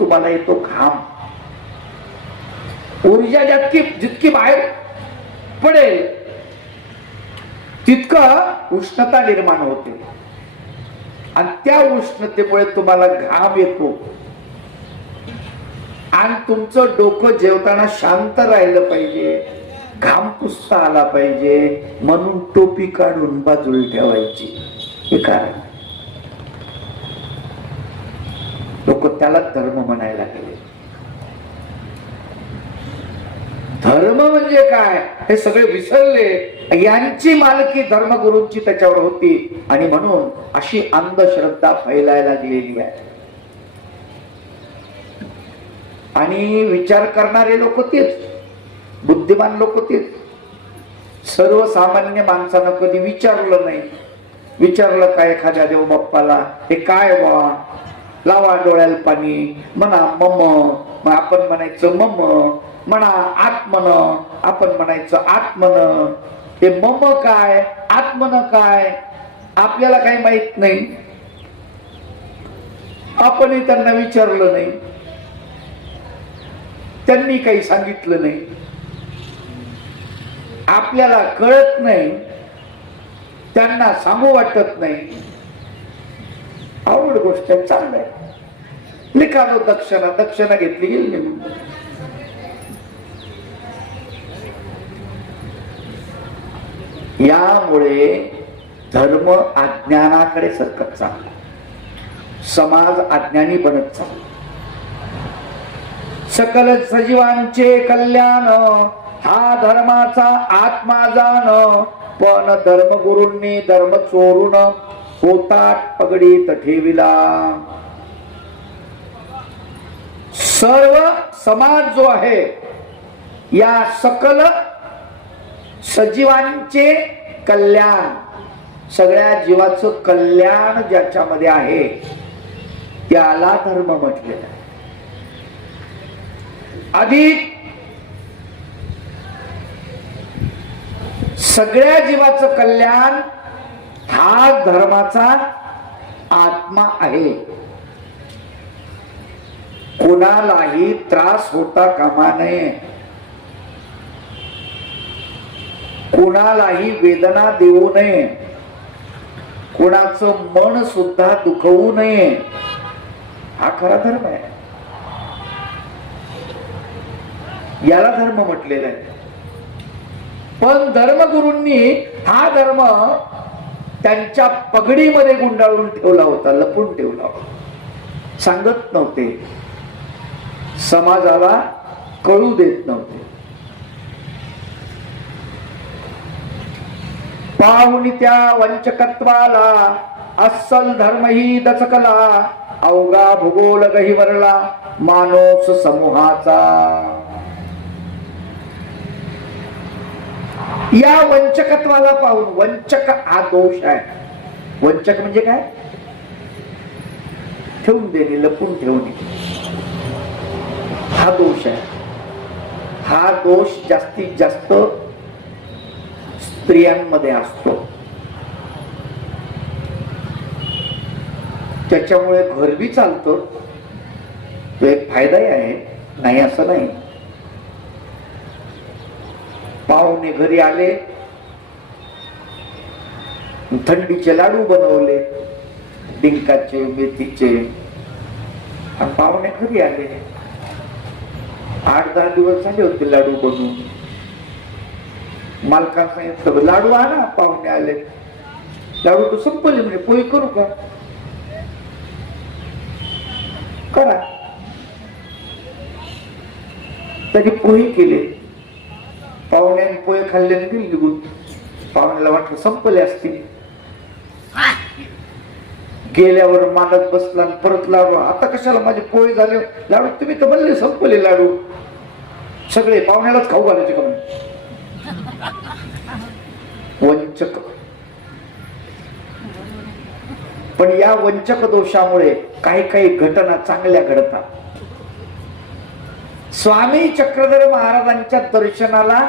तुम्हाला येतो घाम. ऊर्जा जितकी बाहेर पडेल तितकं उष्णता निर्माण होते आणि त्या उष्णतेमुळे तुम्हाला घाम येतो आणि तुमचं डोकं जेवताना शांत राहिलं पाहिजे, घाम पुसता आला पाहिजे म्हणून टोपी काढून बाजूला ठेवायची. हे कारण लोक त्याला धर्म म्हणायला गेले. धर्म म्हणजे काय हे सगळे विसरले. यांची मालकी धर्मगुरूंची त्याच्यावर होती आणि म्हणून अशी अंधश्रद्धा फैलायला लागलेली आहे. आणि विचार करणारे लोक तेच, बुद्धिमान लोक तेच. सर्वसामान्य माणसानं कधी विचारलं नाही. विचारलं काय एखाद्या देव बाप्पाला, हे काय बा, लावा डोळ्याला पाणी, म्हणा मम, मग आपण म्हणायचं मम, म्हणा आत्मन, आपण म्हणायचं आत्मन. हे मम काय आत्मन काय आपल्याला काही माहित नाही. आपणही त्यांना विचारलं नाही, त्यांनी काही सांगितलं नाही, आपल्याला कळत नाही, त्यांना सांगू वाटत नाही. आवड गोष्ट चाललंय. निघालो दक्षिणा, दक्षिणा घेतली गेली निघून. यामुळे धर्म अज्ञानाकडे सरकत चालला, समाज अज्ञानी बनत चालला. सकल सजीवांचे कल्याण हा धर्माचा आत्मा जाण, पण धर्मगुरूंनी धर्म चोरून पोटात पगडीत ठेविला. सर्व समाज जो आहे या सकल सजीवांचे कल्याण, सगळ्या जीवाचं कल्याण ज्याच्यामध्ये आहे त्याला धर्म म्हटलेला आहे. अधिक सगळ्या जीवाचं कल्याण हा धर्माचा आत्मा आहे. कोणालाही त्रास होता कामा नये, कोणालाही वेदना देऊ नये, कोणाचं मन सुद्धा दुखवू नये. हा खरा धर्म आहे. याला धर्म म्हटलेला आहे. पण धर्मगुरूंनी हा धर्म त्यांच्या पगडीमध्ये गुंडाळून ठेवला होता, लपून ठेवला होता. सांगत नव्हते, समाजाला कळू देत नव्हते. पाहुणी त्या वंचकत्वाला अस्सल धर्मही दचकला, अवघा भूगोल गहिवरला मानोस समूहाचा. या वंचकत्वाला पाहून, वंचक हा दोष आहे. वंचक म्हणजे काय? ठेवून देणे, लपून ठेवणे, हा दोष आहे. हा दोष जास्तीत जास्त स्त्रियांमध्ये असतो. त्याच्यामुळे घर बी चालतो, तो एक फायदाही आहे, नाही असं नाही. पाहुणे घरी आले, थंडीचे लाडू बनवले, डिंकाचे, मेथीचे, आणि पाहुणे घरी आले. 8-10 दिवस झाले होते लाडू बनवून. मालकाने सांगितलं लाडू आणा, पाहुणे आले. लाडू तर संपले, म्हणजे पोहे करू का? करा. त्यांनी पोहे केले. पाहुण्याने पोहे खाल्ल्याने गेली निघून. पाहुण्याला वाटलं संपले असतील. गेल्यावर मालक बसला, परत लाडू, आता कशाला माझे पोहे झाले? लाडू तुम्ही तर म्हणले संपले लाडू. सगळे पाहुण्यालाच खाऊ घालायचे का? वंचक. पण या वंचक दोषामुळे काही काही घटना चांगल्या घडतात. स्वामी चक्रधर महाराजांच्या दर्शनाला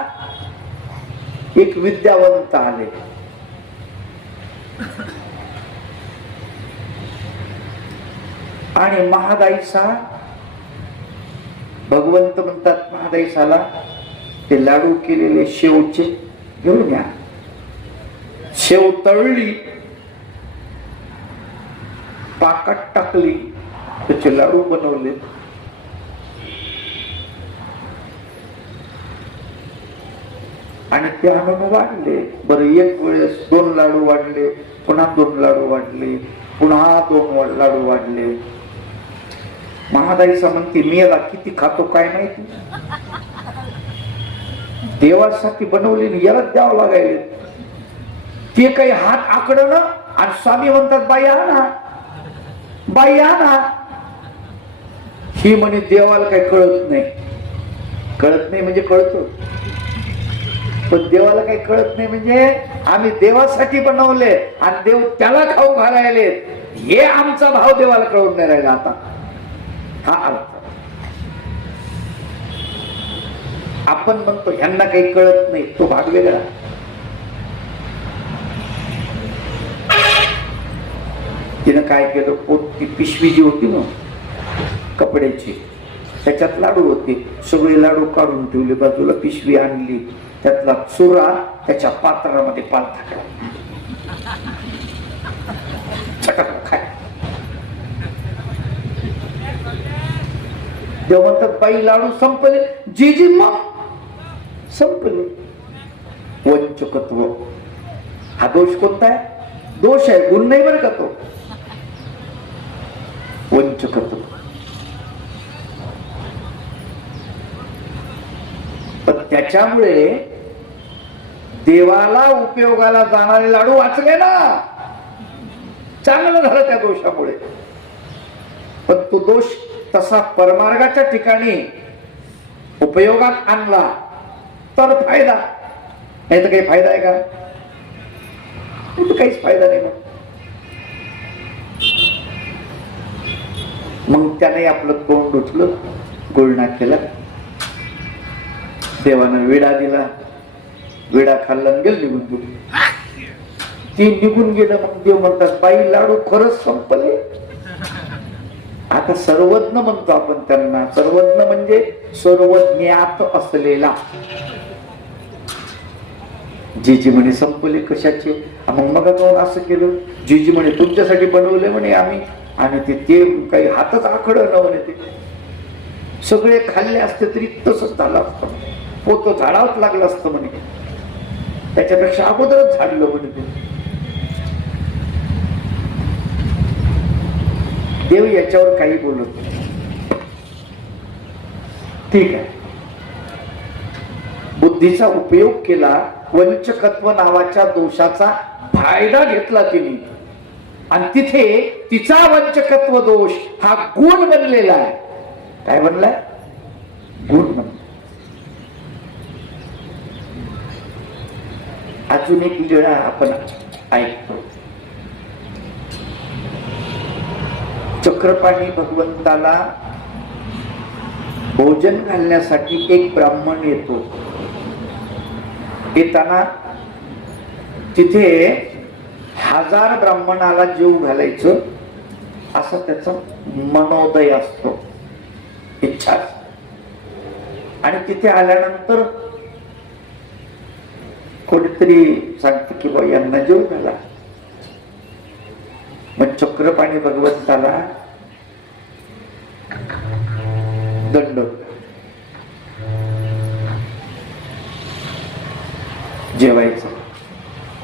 एक विद्यावंत आले. आणि महागाईचा भगवंत म्हणतात महादेशाला ते लाडू केलेले शेवचे घेऊन या. शेव तळली, पाकात टाकली, त्याचे लाडू बनवले. आणि ते आणून वाढले. बरं, एक वेळेस 2 लाडू वाढले, पुन्हा 2 लाडू वाढले, पुन्हा 2 लाडू वाढले. महादाईचा म्हणते मी याला किती खातो काय माहिती, देवासाठी बनवले याला द्यावं लागायले. ते काही हात आकडण आणि स्वामी म्हणतात बाई आणा, बाई आणा. ही म्हणे देवाला काही कळत नाही. कळत नाही म्हणजे कळतो, पण देवाला काही कळत नाही म्हणजे आम्ही देवासाठी बनवले आणि देव त्याला खाऊ घालायले, हे आमचा भाव देवाला कळून नाही राहिला. आता हा अर्थ आपण म्हणतो ह्यांना काही कळत नाही, तो भाग वेगळा. तिनं काय केलं, पोती पिशवी जी होती ना कपड्याची, त्याच्यात लाडू होते, सगळे लाडू काढून ठेवले बाजूला. पिशवी आणली, त्यातला चुरा त्याच्या पात्रामध्ये पालथा खाय. देव म्हणतात बाई लाडू संपले, जी मग संपले. वंचकत्व हा दोष कोणता आहे? दोष आहे, गुण नाही बरं का तो. वंचकत्व. पण त्याच्यामुळे देवाला उपयोगाला जाणारे लाडू वाचले ना, चांगलं झालं त्या दोषामुळे. पण तो दोष तसा परमार्गाच्या ठिकाणी उपयोगात आणला तर फायदा, नाही तर काही फायदा आहे का? काहीच फायदा नाही. मग त्याने आपलं तोंड उठलं, गुळणा केला, देवानं विडा दिला, विडा खाल्ला गेल निघून गेली. ती निघून गेलं. मग देव म्हणतात बाई लाडू खरंच संपले. आता सर्वज्ञ म्हणतो आपण त्यांना. सर्वज्ञ म्हणजे सर्वज्ञात असलेला. जीजी म्हणे संपले कशाचे? मग कोण असं केलं? जीजी म्हणे तुमच्यासाठी बनवले म्हणे आम्ही, आणि ते काही हातच आखडं न म्हणे. ते सगळे खाल्ले असते तरी तसंच झालं असतं, पोत झाडावंच लागलं असतं म्हणे. त्याच्यापेक्षा अगोदरच झाडलं म्हणे ते. देव याच्यावर काही बोलत नाही. ठीक आहे, बुद्धीचा उपयोग केला, वंचकत्व नावाच्या दोषाचा फायदा घेतला तिने, आणि तिथे तिचा वंचकत्व दोष हा गुण बनलेला आहे. काय बनलाय? गुण बनला. अजून एक लीळा आपण ऐकतो. चक्रपाणी भगवंताला भोजन घालण्यासाठी एक ब्राह्मण येतो. येताना तिथे 1000 ब्राह्मणाला जीव घालायचं असा त्याचा मनोदय असतो, इच्छा. आणि तिथे आल्यानंतर कोणीतरी सांगते की बा यांना जीव घाला. मग चक्रपाणी भगवंताला दंड, जेवायचं.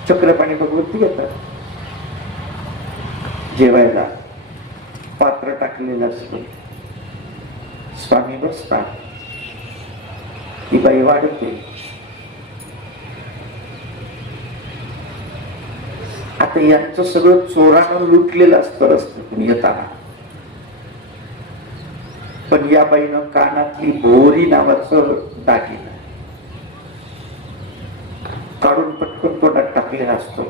चक्रपाणी भगवंती येतात जेवायला, पात्र टाकलेलं असतं. स्वामी बसतात, ही बाई वाढते. आता यांचं सगळं चोरानं लुटलेलं असतं रस्त्यातून येताना. पण या बाईनं कानातली भोरी नावाचं दागिना काढून पटकन तोंडात टाकलेला असतो.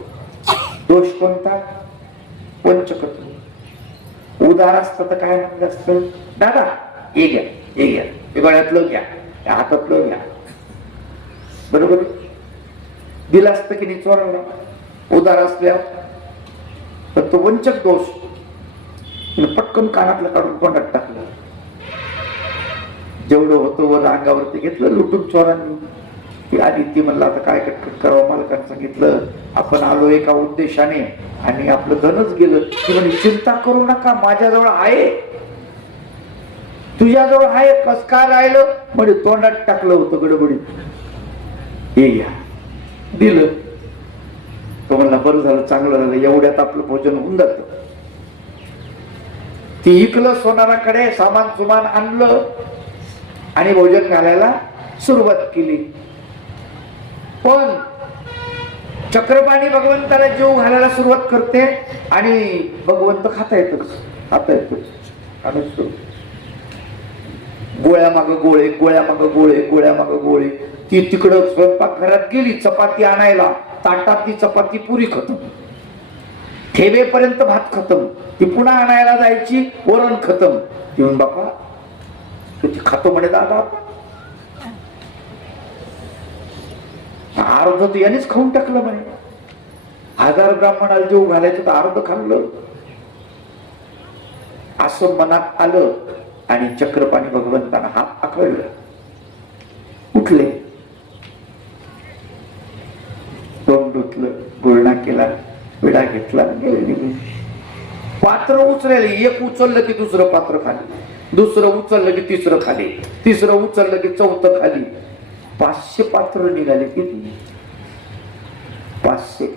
दोष कोणता? वंचकत्व. उदार असतं तर काय म्हणलं असतं, दादा हे घ्या, हे घ्या, हे गळ्यातलं घ्या, हातातलं घ्या, बरोबर दिलं असतं की नाही चोराला. उदार असल्या तर तो वंचक दोष पटकन कानातलं काढून तोंडात टाकलं. जेवढं होतं वर अंगावरती घेतलं लुटून चोरांनी. ती आली, ती म्हणलं आता काय कटकट करावं, मालकानं सांगितलं आपण आलो एका उद्देशाने आणि आपलं धनच गेलं. ती म्हणजे चिंता करू नका, माझ्याजवळ आहे, तुझ्याजवळ आहे, कस काय राहिलं म्हणजे तोंडात टाकलं होतं गडबडीत, हे या दिलं. तो म्हणला बरं झालं, चांगलं झालं, एवढ्यात आपलं भोजन होऊन जात. ती इकलं सोनाराकडे, सामान सुमान आणलं आणि भोजन घालायला सुरुवात केली. पण चक्रपाणी भगवंताला जीव घालायला सुरुवात करते आणि भगवंत खाता येतच गोळ्या माग गोळे, गोळ्या माग गोळे, गोळ्या माग गोळे. ती तिकडं स्वयंपाक घरात गेली चपाती आणायला, ताटातली चपाती पुरी खतम, ठेवेपर्यंत भात खतम. ती पुन्हा आणायला जायची, वरण खतम. ती म्हणून बापा किती खातो म्हणे दादा, अर्ध तर यानेच खाऊन टाकलं म्हणे. 1000 ब्राह्मणाला जेव घालायचं तर अर्ध खाल्लं. असं मनात आलं आणि चक्रपाणी भगवंतांना हात आखळलं, उठले, तोंड धुतलं, गुळणा केला, विडा घेतला, गेले निघून. पात्र उचलेल, एक उचललं की दुसरं पात्र खाली, दुसरं उचललं की तिसरं खाली, तिसरं उचललं की चौथं खाली. 500 पात्र निघाले. किती? 500.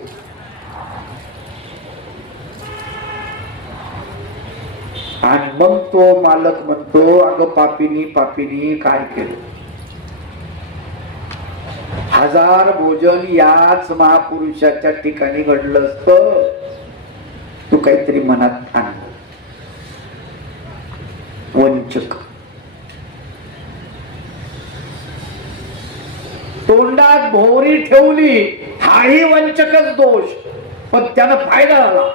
आणि मग तो मालक म्हणतो, अगं पापीनी पापीनी काय केलं, 1000 भोजन याच महापुरुषाच्या ठिकाणी घडलं असतं, तू काहीतरी मनात आणलं. वंचक, तोंडात भोवरी ठेवली, हाही वंचकच दोष, पण त्यानं फायदा झाला.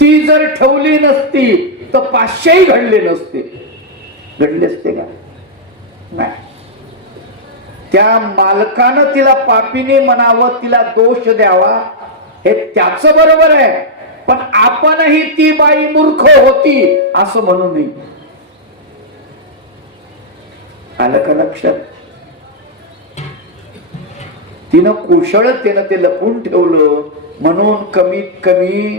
ती जर ठेवली नसती तर 500ही घडले नसते. घडले असते का? नाही. त्या मालकानं तिला पापीने म्हणावं, तिला दोष द्यावा, हे त्याच बरोबर आहे, पण आपणही ती बाई मूर्ख होती असं म्हणू नये. आलं का लक्षात? तिनं कुशळतेनं ते लपून ठेवलं म्हणून कमीत कमी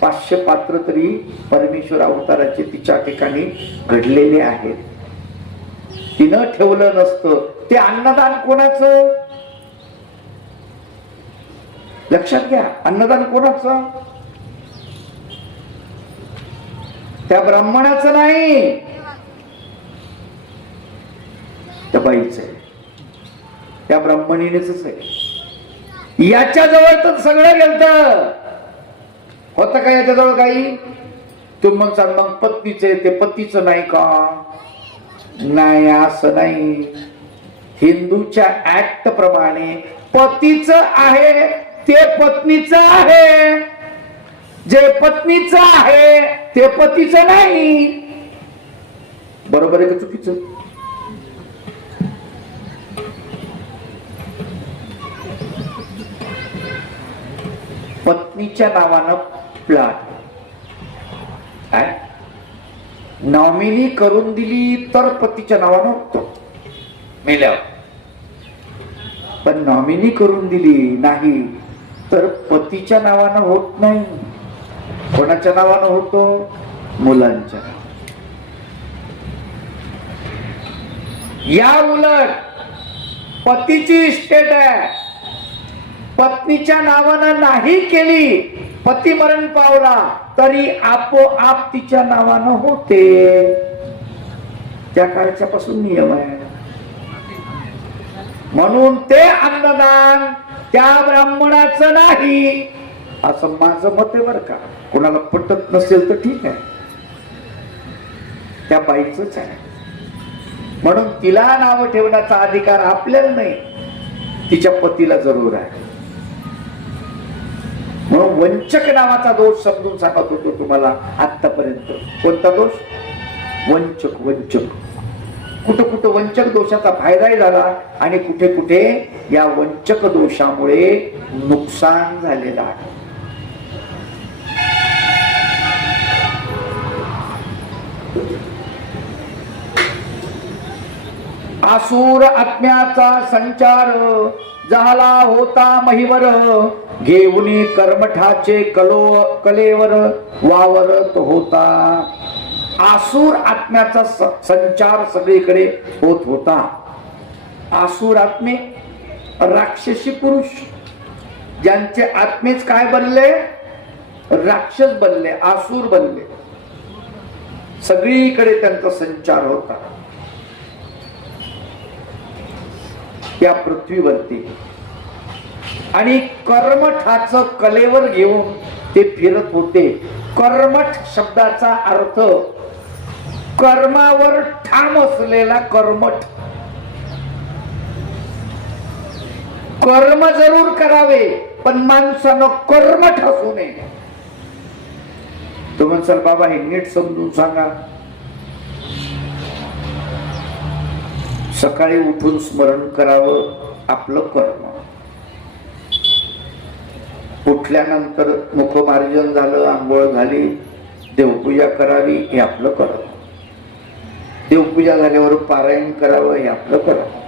500 पात्र तरी परमेश्वर अवताराचे तिच्या ठिकाणी घडलेले आहेत. तिनं ठेवलं नसतं, ते अन्नदान कोणाचं? लक्षात घ्या, अन्नदान कोणाचं? त्या ब्राह्मणाचं नाही, त्या बाईचं आहे, त्या ब्राह्मणीनेच आहे. याच्या जवळ तर सगळं गेलं होतं का? याच्याजवळ काही? तुम्ही मग सांग, मग पत्नीचे ते पतीचं नाही का? नाही, असं नाही. हिंदूच्या ऍक्ट प्रमाणे पतीचं आहे ते पत्नीचं आहे, जे पत्नीचं आहे ते पतीचं नाही. बरोबर आहे का चुकीचं? पत्नीच्या नावानं प्लॉट काय नॉमिनी करून दिली तर पतीच्या नावानं होतो मेल्यावर, पण नॉमिनी करून दिली नाही तर पतीच्या नावानं होत नाही. कोणाच्या नावानं होतो? मुलांच्या. या उलट पतीची इस्टेट आहे, पत्नीच्या नावानं नाही केली, पती मरण पावला तरी आपोआप तिच्या नावानं होते. त्या काळच्या पासून नियम आहे. म्हणून ते अन्नदान त्या ब्राह्मणाचं नाही असं माझं मत आहे. बरं का, कोणाला पटत नसेल तर ठीक आहे, त्या बाईचंच आहे. म्हणून तिला नाव ठेवण्याचा अधिकार आपल्याला नाही, तिच्या पतीला जरूर आहे. म्हणून वंचक नावाचा दोष समजून सांगत होतो तुम्हाला आतापर्यंत. कोणता दोष? वंचक. वंचक कुठं कुठं वंचक दोषाचा फायदाही झाला आणि कुठे कुठे या वंचक दोषामुळे नुकसान झालेलं आहे. आसूर आत्म्याचा संचार झाला होता महिवर, घेऊनी कर्मठाचे कलेवर वावरत होता. आसूर आत्म्याचा संचार सगळीकडे होत होता. आसूर आत्मे राक्षसी पुरुष, ज्यांचे आत्मेच काय बनले, राक्षस बनले, आसूर बनले. सगळीकडे त्यांचा संचार होता या पृथ्वीवरती. आणि कर्मठाचं कलेवर घेऊन ते फिरत होते. कर्मठ शब्दाचा अर्थ कर्मावर ठाम असलेला कर्मठ. कर्म जरूर करावे पण माणसानं कर्मठ असू नये. तो म्हणसाल बाबा हे नीट समजून सांगा. सकाळी उठून स्मरण करावं आपलं कर्म, उठल्यानंतर मुखमार्जन झालं, आंघोळ झाली, देवपूजा करावी हे आपलं कर्म, देवपूजा झाल्यावर पारायण करावं हे आपलं कर्म,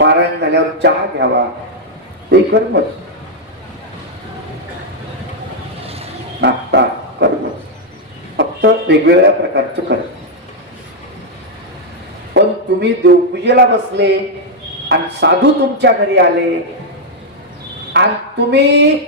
पारायण झाल्यावर चहा घ्यावा ते कर्म, नाश्ता कर्म, फक्त वेगवेगळ्या प्रकारचं कर्म. पण तुम्ही देवपूजेला बसले आणि साधू तुमच्या घरी आले आणि तुम्ही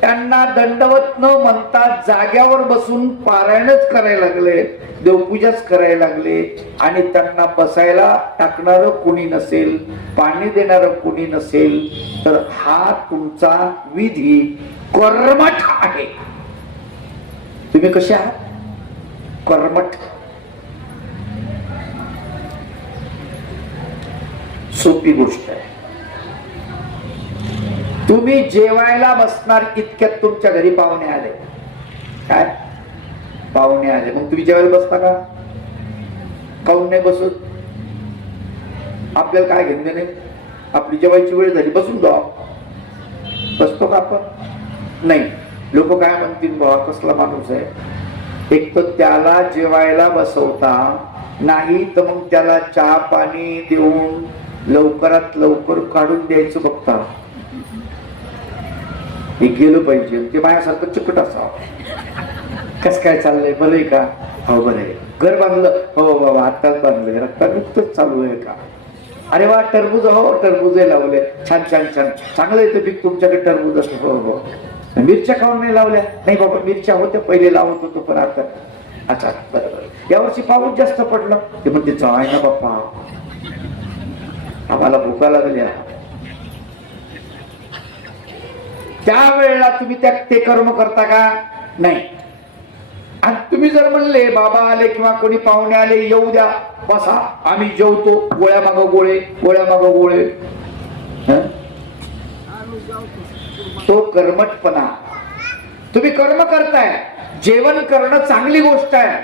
त्यांना दंडवत न म्हणता जाग्यावर बसून पारायणच करायला लागले, देवपूजाच करायला लागले आणि त्यांना बसायला टाकणारं कोणी नसेल, पाणी देणारं कोणी नसेल, तर हा तुमचा विधी कर्मठ आहे. तुम्ही कसे आहात? कर्मठ. सोपी गोष्ट आहे. तुम्ही जेवायला बसणार इतक्यात तुमच्या घरी पाहुणे आले. काय पाहुणे आले, मग तुम्ही जेवायला बसता का? काऊन नाही बसत? आपल्याला काय घेणं नाही, आपली जेवायची वेळ झाली बसून जाऊ. बसतो का आपण? नाही. लोक काय म्हणतील, बाबा कसला माणूस आहे. एक तर त्याला जेवायला बसवता नाही, तर मग त्याला चहा पाणी देऊन लवकरात लवकर काढून द्यायचं बघता. हे गेलं पाहिजे, ते माझ्यासारखं चिकट असावं. कस काय चाललंय, बरं आहे का? हो बरं आहे. घर बांधलं? हो बाबा आत्ताच बांधलंय. रक्ता नुकतंच चालू आहे का? अरे वा, टरबूज? हो टरबूज लावले, छान छान छान, चांगलं येतं पीक तुमच्याकडे टरबूज असतं. हो हो. मिरच्या खाऊन नाही लावल्या? नाही बाबा मिरच्या होत्या, पहिले लावत होतो पण आता. अच्छा बरोबर. यावर्षी पाऊस जास्त पडलं. ते म्हणते जाय ना बाप्पा, आम्हाला भुका लागल्या. त्यावेळेला तुम्ही ते कर्म करता का? नाही. आणि तुम्ही जर म्हणले बाबा आले किंवा कोणी पाहुणे आले, येऊ द्या बसा आम्ही जेवतो, गोळ्या मागो गोळे, गोळ्या मागो गोळे, तो कर्मठपणा. तुम्ही कर्म करताय. जेवण करणं चांगली गोष्ट आहे,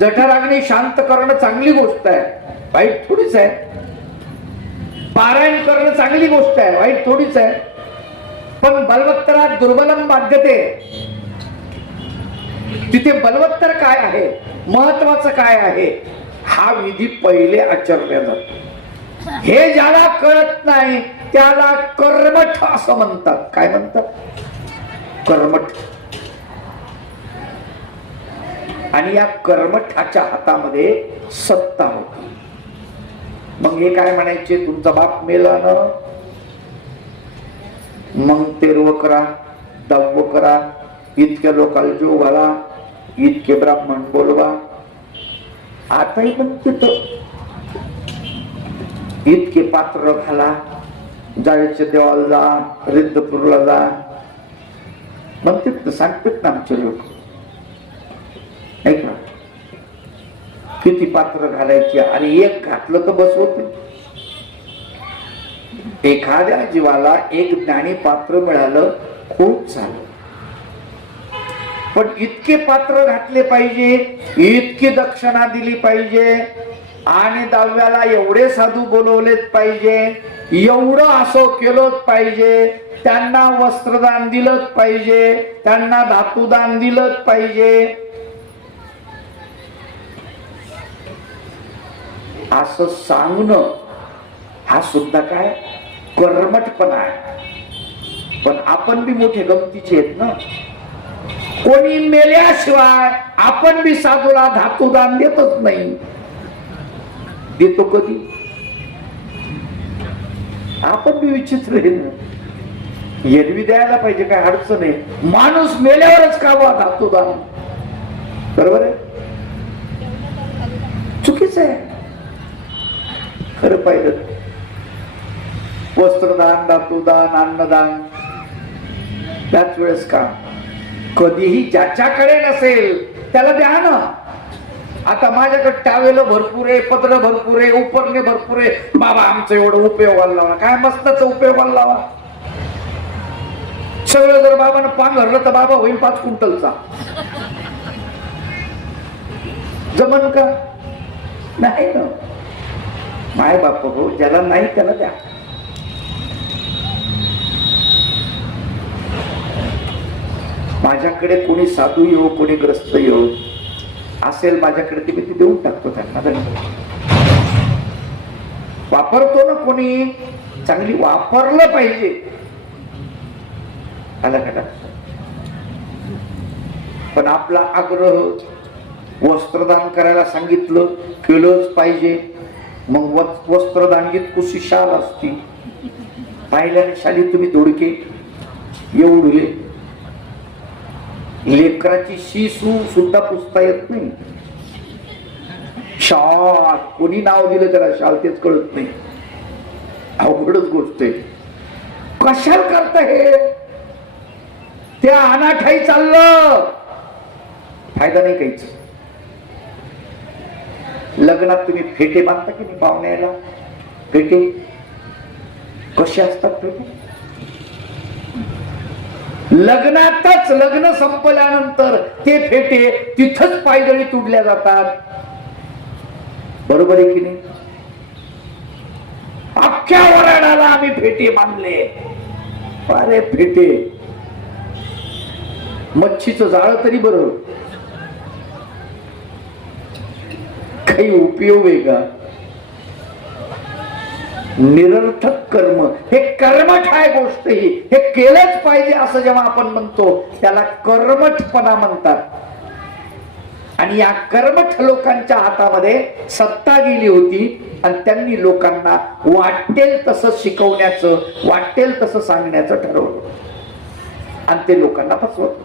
जठराग्नी शांत करणं चांगली गोष्ट आहे, वाईट थोडीच आहे. पारायण करणं चांगली गोष्ट आहे, वाईट थोडीच आहे. पण बलवत्तरात दुर्बलम बाध्यते. तिथे बलवत्तर काय आहे, महत्वाचं काय आहे, हा विधी पहिले आचरला जातो. हे ज्याला कळत नाही त्याला कर्मठ असं म्हणतात. काय म्हणतात? कर्मठ. आणि या कर्मठाच्या हातामध्ये सत्ता होती. मग हे काय म्हणायचे, तुमचा बाप मेला ना, मग 13 करा, 10 करा, इतक्या लोकांना जीव घाला, इतके ब्राह्मण बोलवा. आताही पण तिथं इतके पात्र घाला, जायचे देवाला जा, रिद्धपूरला जा, मग तिथं सांगतात ना आमचे लोक. ऐक ना, किती पात्र घालायचे. आणि एक घातलं तर बस होत. एखाद्या जीवाला एक ज्ञानी पात्र मिळालं, खूप झालं. पण इतके पात्र घातले पाहिजे, इतकी दक्षिणा दिली पाहिजे, आणि 10व्याला एवढे साधू बोलवलेच पाहिजे, एवढं असं केलंच पाहिजे, त्यांना वस्त्रदान दिलंच पाहिजे, त्यांना धातुदान दिलंच पाहिजे, असं सांगणं हा सुद्धा काय कर्मठपणा आहे. पण आपण बी मोठे गमतीचे आहेत ना. कोणी मेल्याशिवाय आपण बी साधूला धातुदान देतच नाही. देतो कधी? आपण बी विचित्र आहे ना. एरवी द्यायला पाहिजे, काय अडचण आहे. माणूस मेल्यावरच का वा धातुदान? बरोबर आहे? चुकीच आहे. खरं पाहिलं वस्त्रदान, धातुदान, अन्नदान त्याच वेळेस का कधीही ज्याच्याकडे नसेल त्याला द्या ना. आता माझ्याकडे टावेल भरपूर आहे, पत्र भरपूर आहे, उपरणे भरपूर आहे, बाबा आमचं एवढं उपयोगाला लावा. काय मस्तच उपयोगाला लावा. सगळं जर बाबानं पांघरलं तर बाबा होईल 5 क्विंटलचा. जमन का? नाही ना. माय बाप हो, ज्याला नाही त्याला द्या. माझ्याकडे कोणी साधू येऊ, कोणी ग्रस्त येऊ असेल माझ्याकडे, ते मी ते देऊन टाकतो त्यांना. वापरतो ना कोणी, चांगली वापरलं पाहिजे. आला का? पण आपला आग्रह वस्त्रदान करायला सांगितलं, केलंच पाहिजे. मग वस्त्रदान इतकुशी शाल असती. पाहिल्याने शाली तुम्ही दोडके एवढले. लेकराची शिसू सुद्धा पुसता येत नाही. शाल कोणी नाव दिलं त्याला शाल तेच कळत नाही. अवघडच गोष्ट आहे. कशाला करता हे? त्या अनाठाई चाललं, फायदा नाही काहीच. लग्नात तुम्ही फेटे बांधता की नाही पाहुण्याला? फेटे कसे असतात फेटे? लग्नातच, लग्न संपल्यानंतर ते फेटे तिथंच पायदळी तुडल्या जातात. बरोबर आहे की नाही? अख्ख्या वराडाला आम्ही फेटे बांधले. अरे फेटे, मच्छीचं जाळ तरी बरं, काही उपयोग आहे का? निरर्थक कर्म. हे कर्मठ आहे गोष्ट ही. हे केलंच पाहिजे असं जेव्हा आपण म्हणतो त्याला कर्मठपणा म्हणतात. आणि या कर्मठ लोकांच्या हातामध्ये सत्ता गेली होती आणि त्यांनी लोकांना वाटेल तसं शिकवण्याचं, वाटेल तसं सांगण्याचं ठरवलं आणि ते लोकांना फसवत.